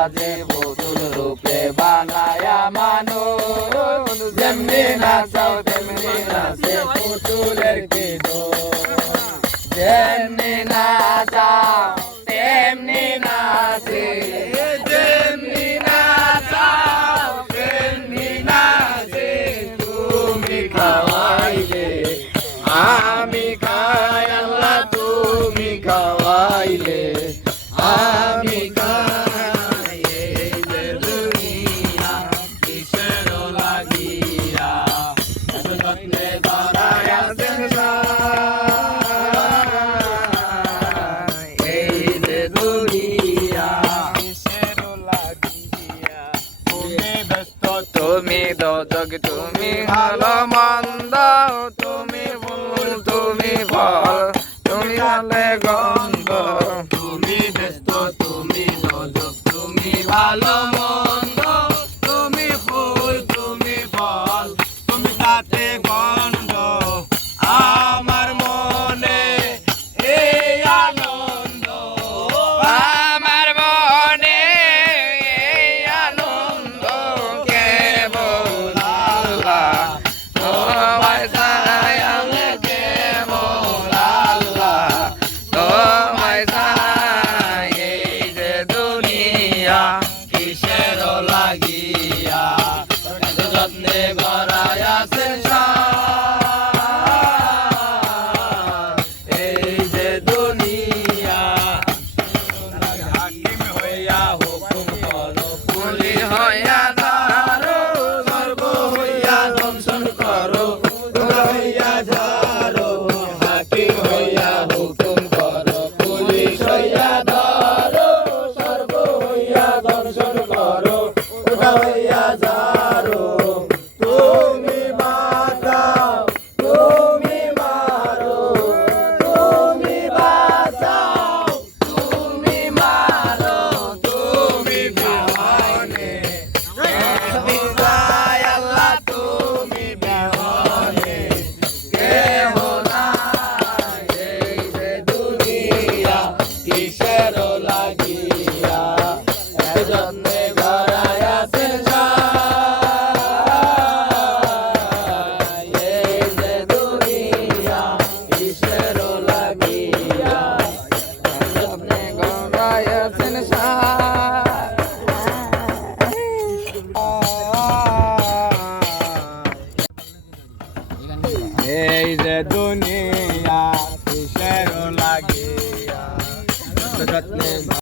সাজে পুতুল রূপে বানায়া মানুষ যেমনি নাচাও তেমনি নাচে পুতুলের কি দোষ যেমনি নাচাও তেমনি নাচে যেমনি নাচাও তেমনি নাচে তুমি খাওয়াইলে আমি খাই আল্লাহ তুমি খাওয়াইলে আমি খাই এই যে দুনিয়া কিসের লাগিয়া এত যত্নে ধরায় আছেন এই যে দুনিয়া কিসের লাগিয়া তুমি ব্যস্ত তুমি দোজক তুমি ভালো মন্দ তুমি ফুল তুমি ফল তুমি হলে গন্ধ তুমি ব্যস্ত তুমি দোজক তুমি ভালো মন্দ তুমি ফুল তুমি ফল তুমি তাতে গন্ধ আমার মনে এই আনন্দ আমার মনে এই আনন্দ কেবল আল্লাহ তোমায় চাই আমি কেবল আল্লাহ তোমায় চাই এই যে দুনিয়া কিসের লাগিয়া এত যত্নে গড়ায় আছেন এই যে দুনিয়া হাকিম হইয়া হুকুম করো পুলি হইয়া ধরো সর্ব হইয়া দংশন করো হইয়া ঝাড়ো হাকিম হইয়া হুকুম করো পুলিশ হইয়া ধরো সর্ব হইয়া দংশন করো হইয়া ঝাড়ো তুমি বাঁচাও তুমি মারো তুমি বাঁচাও তুমি মারো তুমি বিহনে বিদায় আল্লাহ তুমি বিহনে কেহ নাই এই যে দুনিয়া কিসের লাগিয়া এত যত্নে গড়ায় আছেন এই যে দুনিয়া কিসের লাগিয়া এত যত্নে গড়ায় আছেন এই যে দুনিয়া কিসের লাগিয়া এত যত্নে